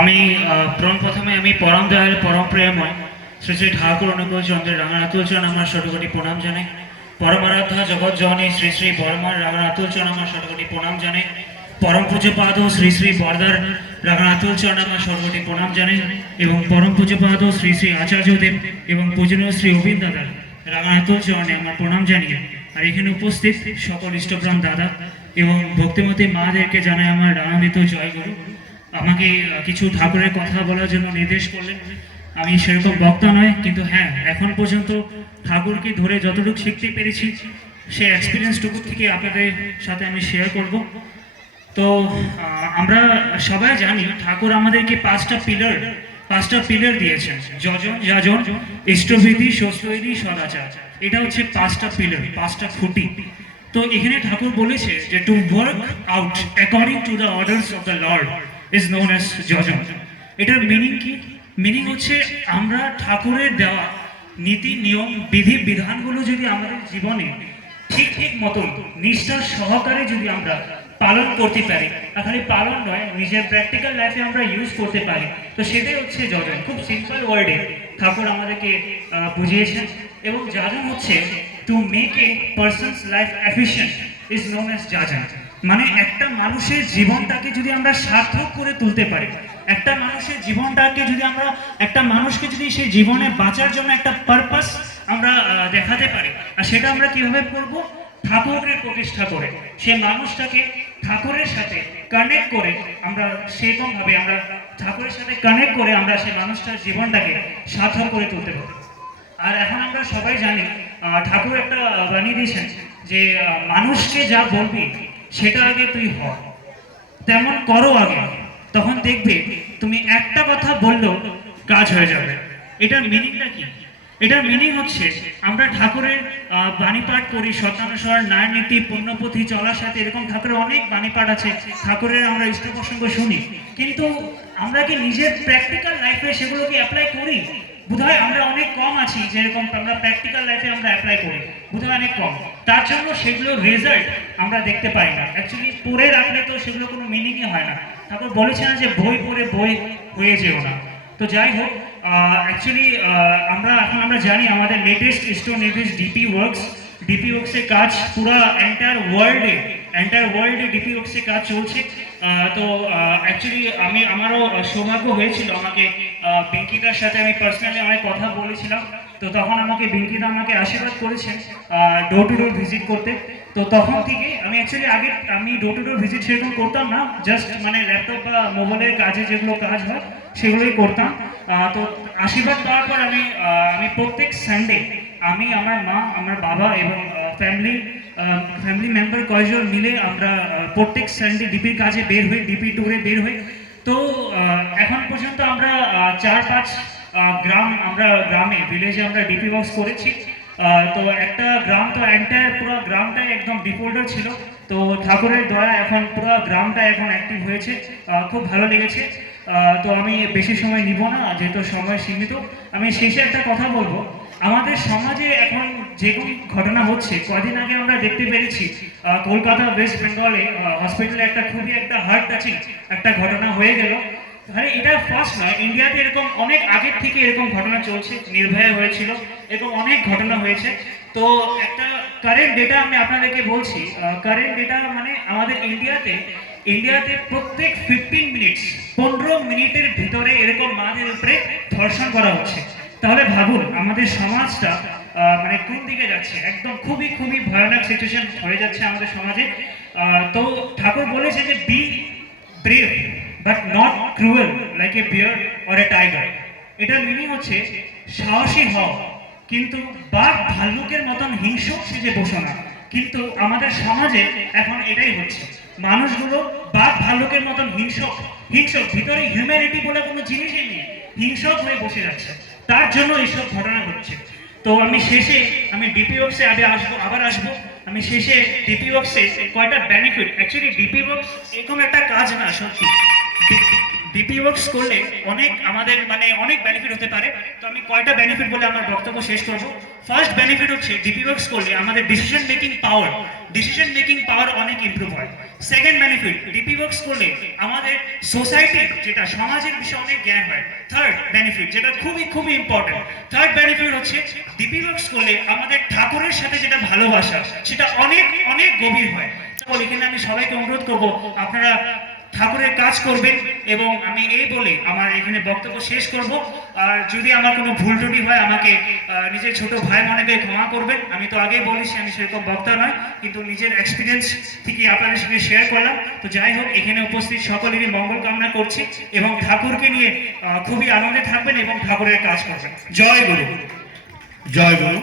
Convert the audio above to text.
আমি প্রথম আমি পরম দয়াল, পরম প্রেমময় শ্রী শ্রী ঠাকুর অনুকূল চন্দ্রের রাঙানাতুলচরণ আমার শতকোটি প্রণাম জানাই। পরমারাধ্যা জগৎ জননী শ্রী শ্রী বর্মার রাঙানাতুলচরণ আমার শতকোটি প্রণাম জানাই। পরম পূজ্যপাদ শ্রী শ্রী বরদার রাঙানাতুলচরণ আমার শতকোটি প্রণাম জানাই এবং পরম পূজ্যপাদ শ্রী শ্রী আচার্যদেব এবং পূজনীয় শ্রী অভিন দাদার রাঙানাতুল চরণে আমার প্রণাম জানিয়ে, আর এখানে উপস্থিত সকল ইষ্টপ্রাণ দাদা এবং ভক্তিমতী মাদেরকে জানাই আমার রাঙানিত জয়গুরু। আমাকে কিছু ঠাকুরের কথা বলার জন্য নির্দেশ করলেন। আমি সেরকম বক্তা নয়, কিন্তু হ্যাঁ এখন পর্যন্ত ঠাকুরকে ধরে যতটুকু শিখতে পেরেছি সেই এক্সপিরিয়েন্সটুকু থেকে আপনাদের সাথে আমি শেয়ার করব। তো আমরা সবাই জানি ঠাকুর আমাদেরকে পাঁচটা পিলার পাঁচটা পিলার দিয়েছেন। যজন, যাজন, ইষ্টভীতি স্বস্তি সদাচার। এটা হচ্ছে পাঁচটা পিলার পাঁচটা খুঁটি। তো এখানে ঠাকুর বলেছে যে to work out according to the orders of the lord is known as যজন এটার মিনিং কি? মিনিং হচ্ছে আমরা ঠাকুরের দেওয়া নীতি, নিয়ম, বিধি, বিধানগুলো যদি আমাদের জীবনে ঠিক ঠিক মতন নিষ্ঠার সহকারে যদি আমরা পালন করতে পারি, আর খালি পালন নয়, নিজের প্র্যাকটিক্যাল লাইফে আমরা ইউজ করতে পারি, তো সেটাই হচ্ছে যজন খুব সিম্পল ওয়ার্ডে ঠাকুর আমাদেরকে বুঝিয়েছেন এবং যাজন হচ্ছে to make a person's life efficient is known as যাজন মানে একটা মানুষের জীবনটাকে যদি আমরা সার্থক করে তুলতে পারি, একটা মানুষের জীবনটাকে যদি আমরা, একটা মানুষকে যদি সেই জীবনে বাঁচার জন্য একটা পারপাস আমরা দেখাতে পারি, আর সেটা আমরা কীভাবে করব? ঠাকুরের প্রতিষ্ঠা করে, সে মানুষটাকে ঠাকুরের সাথে কানেক্ট করে আমরা সেরকম ভাবে আমরা ঠাকুরের সাথে কানেক্ট করে আমরা সেই মানুষটার জীবনটাকে সার্থক করে তুলতে পারি। আর এখন আমরা সবাই জানি ঠাকুর একটা বানিয়ে দিয়েছেন যে মানুষকে যা বলবি সেটা আগে তুই হ। তেমন করো আগে। তখন দেখবে তুমি একটা কথা বললেও কাজ হয়ে যাবে। এটার মিনিংটা কি? এটার মিনিং হচ্ছে আমরা ঠাকুরের বাণী পাঠ করি শতানুসর নীতি পুণ্যপথি, চলার সাথে এরকম ঠাকুরের অনেক বাণী পাঠ আছে। ঠাকুরের আমরা ইষ্ট প্রসঙ্গ শুনি। কিন্তু আমরা কি নিজের প্র্যাকটিক্যাল লাইফে সেগুলোকে অ্যাপ্লাই করি? বোধহয় আমরা অনেক কম আছি যেরকম আমরা প্র্যাকটিক্যাল লাইফে আমরা অ্যাপ্লাই করি। বোধহয় অনেক কম। তার জন্য সেগুলোর রেজাল্ট আমরা দেখতে পাই না। অ্যাকচুয়ালি পড়ে রাখলে তো সেগুলো কোনো মিনিংই হয় না। তারপর বলেছে না যে বই পড়ে বই হয়ে যেও না। তো যাই হোক অ্যাকচুয়ালি আমরা এখন আমরা জানি আমাদের লেটেস্ট ইস্টো নির্দেশ ডিপি ওয়ার্কস ডিপি ওয়ার্কসের কাজ পুরো এন্টায়ার ওয়ার্ল্ডে এন্টায়ার ওয়ার্ল্ডে ডিপি কাজ চলছে। তো অ্যাকচুয়ালি আমি, আমারও সৌভাগ্য হয়েছিল আমাকে পিঙ্কিদার সাথে আমি পার্সোনালি অনেক কথা বলেছিলাম। তো তখন আমাকে বিঙ্কিদা আমাকে আশীর্বাদ করেছেন ডোর টু ডোর ভিজিট করতে। তো তখন থেকে আমি অ্যাকচুয়ালি আগে, আমি ডোর টু ডোর ভিজিট সেরকম করতাম না। জাস্ট মানে ল্যাপটপ বা মোবাইলের কাজে যেগুলো কাজ হয়, সেগুলোই করতাম। তো আশীর্বাদ পাওয়ার পর আমি আমি প্রত্যেক সানডে আমি, আমার মা, আমার বাবা এবং ফ্যামিলি ফ্যামিলি মেম্বার কয়েকজন মিলে আমরা প্রত্যেক সানডে ডিপির কাজে বের হই ডিপি ট্যুরে বের হই। তো এখন পর্যন্ত আমরা চার পাঁচ গ্রাম আমরা গ্রামে ভিলেজে আমরা ডিপি বক্স করেছি। তো একটা গ্রাম তো এন্টায়ার পুরো গ্রামটাই একদম ডিফোল্ডার ছিল। তো ঠাকুরের দয়া এখন পুরো গ্রামটা এখন অ্যাক্টিভ হয়েছে। খুব ভালো লেগেছে। তো আমি বেশি সময় নিব না, যেহেতু সময় সীমিত। আমি শেষে একটা কথা বলব। আমাদের সমাজে এখন যে কোন ঘটনা হচ্ছে, কদিন আগে আমরা দেখতে পেরেছি কলকাতা, ওয়েস্ট বেঙ্গলে হসপিটালে একটা খুবই একটা হার্ট টাচিং একটা ঘটনা হয়ে গেল। আরে, এটা ফার্স্ট নয় ইন্ডিয়াতে এরকম অনেক আগের থেকে এরকম ঘটনা চলছে, নির্ভয়া হয়েছিল, এরকম অনেক ঘটনা হয়েছে। তো একটা কারেন্ট ডেটা আমি আপনাদেরকে বলছি কারেন্ট ডেটা মানে আমাদের ইন্ডিয়াতে ইন্ডিয়াতে প্রত্যেক ফিফটিন মিনিট পনেরো মিনিটের ভিতরে এরকম মাদের উপরে ধর্ষণ করা হচ্ছে। তাহলে ভাবুন, আমাদের সমাজটা মানে কোন দিকে যাচ্ছে? একদম খুবই খুবই ভয়ানক সিচুয়েশন হয়ে যাচ্ছে আমাদের সমাজে। তো ঠাকুর বলেছে যে be brave but not cruel like a bear or a tiger এটার মিনিং হচ্ছে, সাহসী হও, কিন্তু বাঘ ভাল্লুকের মতন হিংস্র সেজে বসো না। কিন্তু আমাদের সমাজে এখন এটাই হচ্ছে। মানুষগুলো বাঘ ভাল্লুকের মতন হিংসক হিংসক, ভিতরে হিউম্যানিটি বলে কোনো জিনিসই নেই। হিংস্র হয়ে বসে যাচ্ছে তার জন্য এইসব ঘটনা ঘটছে। তো আমি শেষে, আমি ডিপি বক্সে আগে আসব, আবার আসব। আমি শেষে ডিপি বক্সে কয়টা বেনিফিট অ্যাকচুয়ালি ডিপি বক্স এরকম একটা কাজ না, সত্যি। ডিপি ওয়ার্কস করলে অনেক আমাদের মানে অনেক বেনিফিট হতে পারে। তো আমি কয়টা বেনিফিট বলে আমার বক্তব্য শেষ করব? ফার্স্ট বেনিফিট হচ্ছে ডিপি ওয়ার্কস করলে আমাদের decision making power decision making power অনেক ইমপ্রুভ হয়। সেকেন্ড বেনিফিট ডিপি ওয়ার্কস করলে আমাদের সোসাইটির যেটা, সমাজের বিষয়ে অনেক জ্ঞান হয়। থার্ড বেনিফিট যেটা খুবই খুবই ইম্পর্টেন্ট থার্ড বেনিফিট হচ্ছে ডিপি ওয়ার্কস করলে আমাদের ঠাকুরের সাথে যেটা ভালোবাসা, সেটা অনেক অনেক গভীর হয়। এখানে আমি সবাইকে অনুরোধ করব, আপনারা ঠাকুরের কাজ করবেন এবং আমি এই বলে আমার এখানে বক্তব্য শেষ করব। আর যদি আমার কোনো ভুল ত্রুটি হয়, আমাকে নিজের ছোট ভাই মনে করে ক্ষমা করবেন। আমি তো আগেই বলেছি, আমি সেরকম বক্তা নয়, কিন্তু নিজের এক্সপিরিয়েন্স থেকে আপনাদের সঙ্গে শেয়ার করলাম। তো যাই হোক, এখানে উপস্থিত সকলেরই মঙ্গল কামনা করছি এবং ঠাকুরকে নিয়ে খুবই আনন্দে থাকবেন এবং ঠাকুরের কাজ করবেন। জয় গুরু। জয় গুরু।